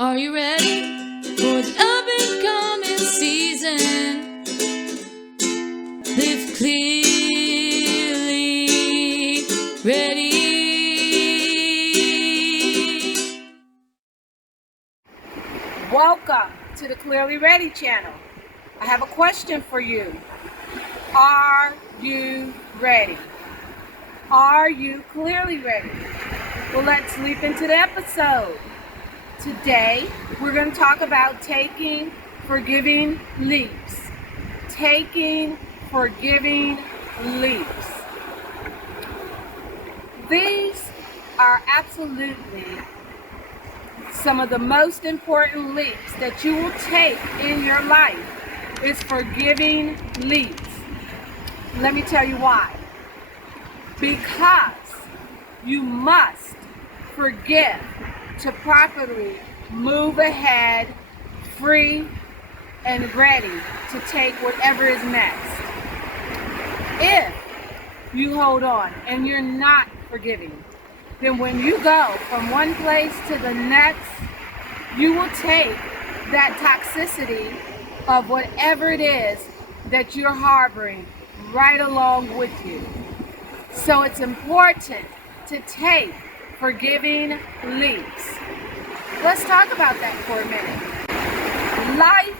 Are you ready for the up and coming season? Live clearly, ready. Welcome to the Clearly Ready channel. I have a question for you. Are you ready? Are you clearly ready? Well, let's leap into the episode. Today, we're going to talk about taking forgiving leaps. Taking forgiving leaps. These are absolutely some of the most important leaps that you will take in your life is forgiving leaps. Let me tell you why. Because you must forgive to properly move ahead, free and ready to take whatever is next. If you hold on and you're not forgiving, then when you go from one place to the next, you will take that toxicity of whatever it is that you're harboring right along with you. So it's important to take forgiving leaps. Let's talk about that for a minute. Life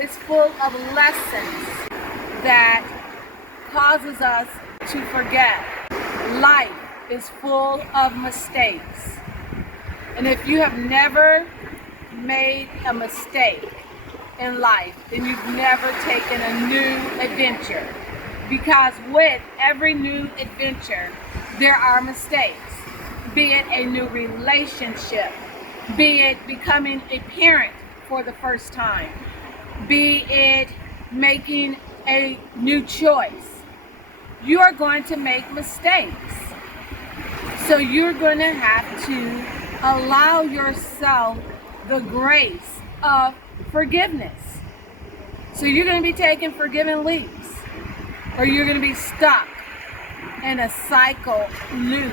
is full of lessons that causes us to forget. Life is full of mistakes. And if you have never made a mistake in life, then you've never taken a new adventure. Because with every new adventure, there are mistakes. Be it a new relationship, be it becoming a parent for the first time, be it making a new choice. You are going to make mistakes. So you're going to have to allow yourself the grace of forgiveness. So you're going to be taking forgiving leaps, or you're going to be stuck in a cycle loop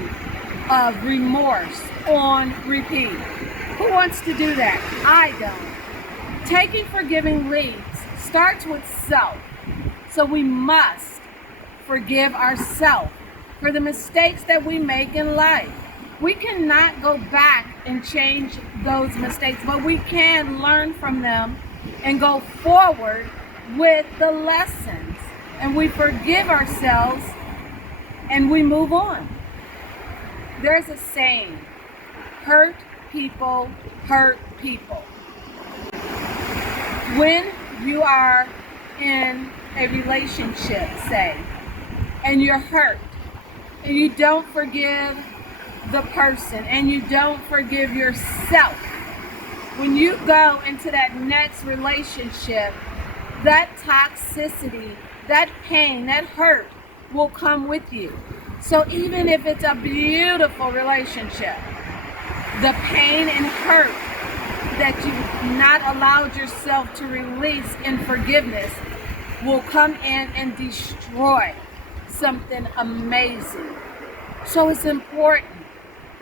of remorse on repeat. Who wants to do that? I don't. Taking forgiving leaps starts with self. So we must forgive ourselves for the mistakes that we make in life. We cannot go back and change those mistakes, but we can learn from them and go forward with the lessons. And we forgive ourselves and we move on. There's a saying, hurt people hurt people. When you are in a relationship, say, and you're hurt, and you don't forgive the person, and you don't forgive yourself, when you go into that next relationship, that toxicity, that pain, that hurt will come with you. So even if it's a beautiful relationship, the pain and hurt that you've not allowed yourself to release in forgiveness will come in and destroy something amazing. So it's important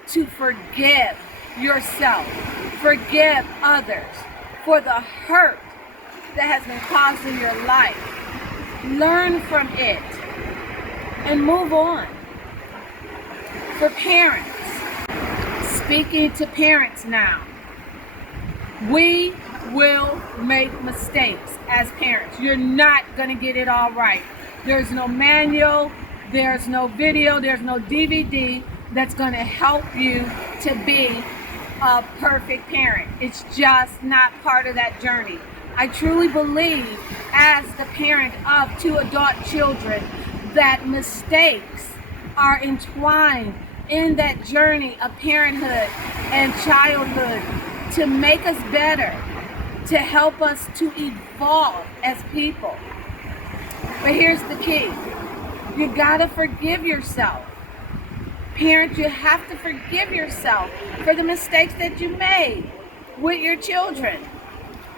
to forgive yourself, forgive others for the hurt that has been caused in your life. Learn from it and move on. For parents, speaking to parents now, we will make mistakes as parents. You're not going to get it all right. There's no manual, there's no video, there's no DVD that's going to help you to be a perfect parent. It's just not part of that journey. I truly believe, as the parent of 2 adult children, that mistakes are entwined in that journey of parenthood and childhood to make us better, to help us to evolve as people. But here's the key. You gotta forgive yourself. Parents, you have to forgive yourself for the mistakes that you made with your children.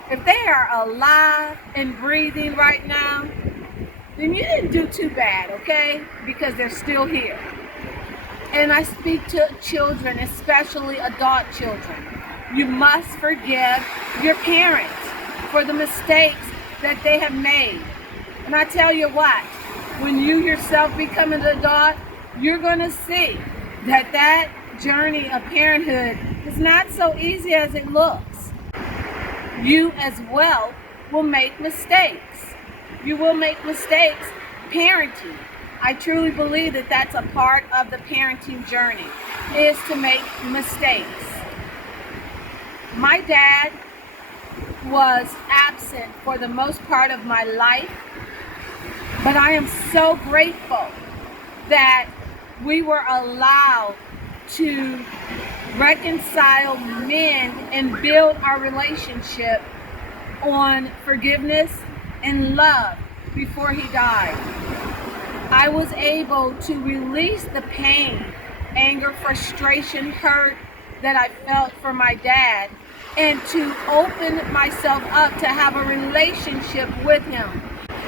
If they are alive and breathing right now, then you didn't do too bad, okay? Because they're still here. And I speak to children, especially adult children. You must forgive your parents for the mistakes that they have made. And I tell you what, when you yourself become an adult, you're going to see that that journey of parenthood is not so easy as it looks. You as well will make mistakes. You will make mistakes parenting. I truly believe that that's a part of the parenting journey, is to make mistakes. My dad was absent for the most part of my life, but I am so grateful that we were allowed to reconcile, mend, and build our relationship on forgiveness and love before he died. I was able to release the pain, anger, frustration, hurt that I felt for my dad, and to open myself up to have a relationship with him.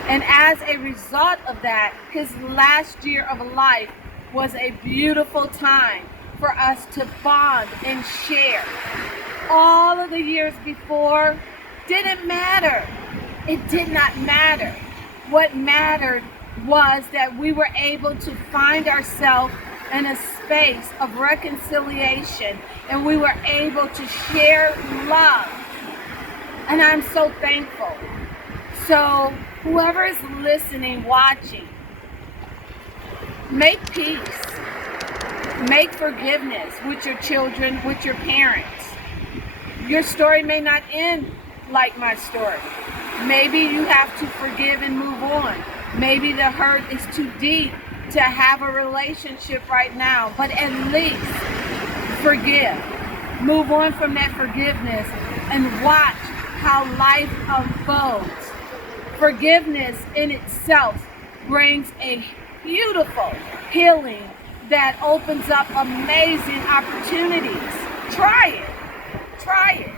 And as a result of that, his last year of life was a beautiful time for us to bond and share. All of the years before didn't matter. It did not matter. What mattered was that we were able to find ourselves in a space of reconciliation, and we were able to share love. And I'm so thankful. So whoever is listening, watching, make peace. Make forgiveness with your children, with your parents. Your story may not end like my story. Maybe you have to forgive and move on. Maybe the hurt is too deep to have a relationship right now, but at least forgive. Move on from that forgiveness and watch how life unfolds. Forgiveness in itself brings a beautiful healing that opens up amazing opportunities. Try it. Try it.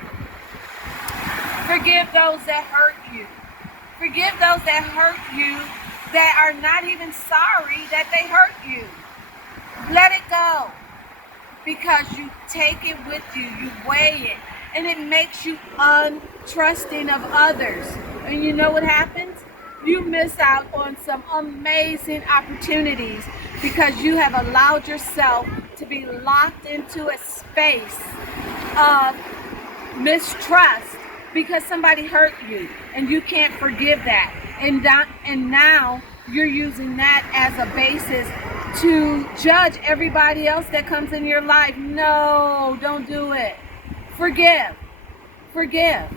Forgive those that hurt you. Forgive those that hurt you that are not even sorry that they hurt you. Let it go, because you take it with you, you weigh it, and it makes you untrusting of others. And you know what happens? You miss out on some amazing opportunities because you have allowed yourself to be locked into a space of mistrust because somebody hurt you and you can't forgive that. And now you're using that as a basis to judge everybody else that comes in your life. No, don't do it. Forgive. Forgive.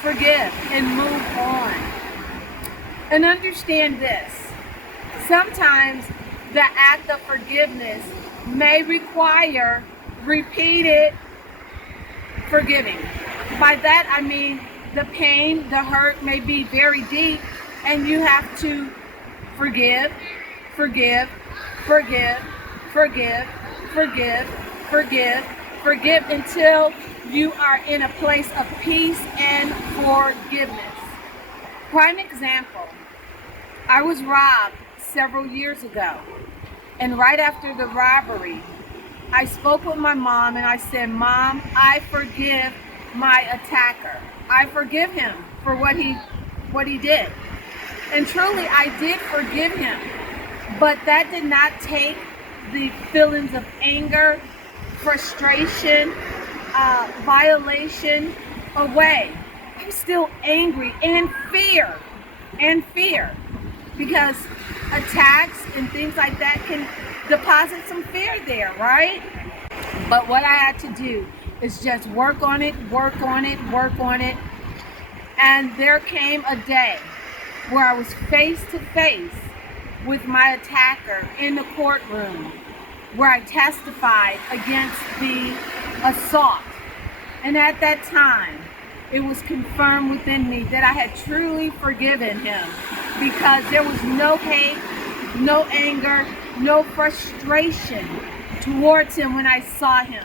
Forgive and move on. And understand this. Sometimes the act of forgiveness may require repeated forgiving. By that I mean the pain, the hurt may be very deep, and you have to forgive, forgive, forgive, forgive, forgive, forgive, forgive until you are in a place of peace and forgiveness. Prime example, I was robbed several years ago, and right after the robbery, I spoke with my mom and I said, Mom, I forgive my attacker. I forgive him for what he did. And truly, I did forgive him. But that did not take the feelings of anger, frustration, violation away. I'm still angry and fear. Because attacks and things like that can deposit some fear there, right? But what I had to do is just work on it. And there came a day where I was face to face with my attacker in the courtroom, where I testified against the assault. And at that time, it was confirmed within me that I had truly forgiven him, because there was no hate, no anger, no frustration towards him when I saw him.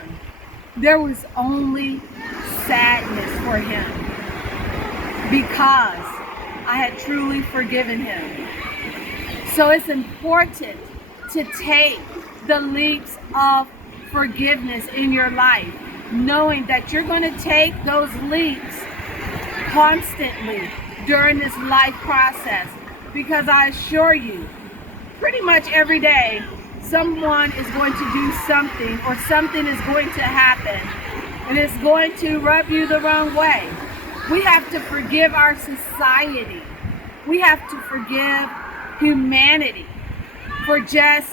There was only sadness for him, because I had truly forgiven him. So it's important to take the leaps of forgiveness in your life. knowing that you're going to take those leaps constantly during this life process, because I assure you, pretty much every day, someone is going to do something, or something is going to happen, and it's going to rub you the wrong way. We have to forgive our society. We have to forgive humanity for just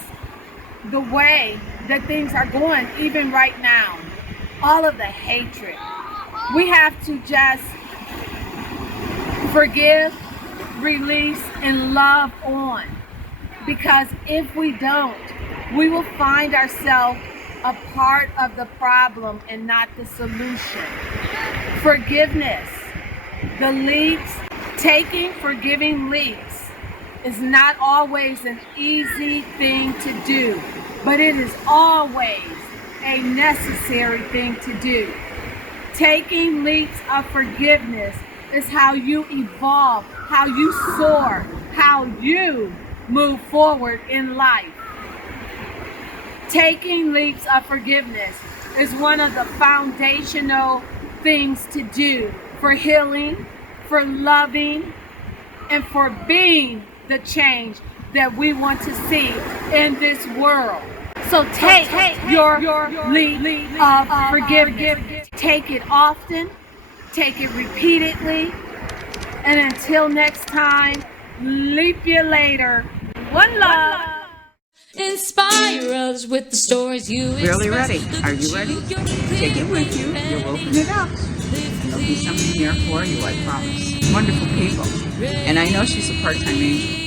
the way that things are going, even right now. All of the hatred. We have to just forgive, release, and love on. Because if we don't, we will find ourselves a part of the problem and not the solution. Forgiveness. The leaps, taking forgiving leaps, is not always an easy thing to do, but it is always a necessary thing to do. Taking leaps of forgiveness is how you evolve, how you soar, how you move forward in life. Taking leaps of forgiveness is one of the foundational things to do for healing, for loving, and for being the change that we want to see in this world. So take your leap of forgiveness. Take it often, take it repeatedly, and until next time, leap you later. One love. Inspire others with the stories you Really express. ready. Look Are at you ready? you're Take it with you. clearly You'll open it up. And there'll be something here for you, I promise. Wonderful people. And I know she's a part-time angel.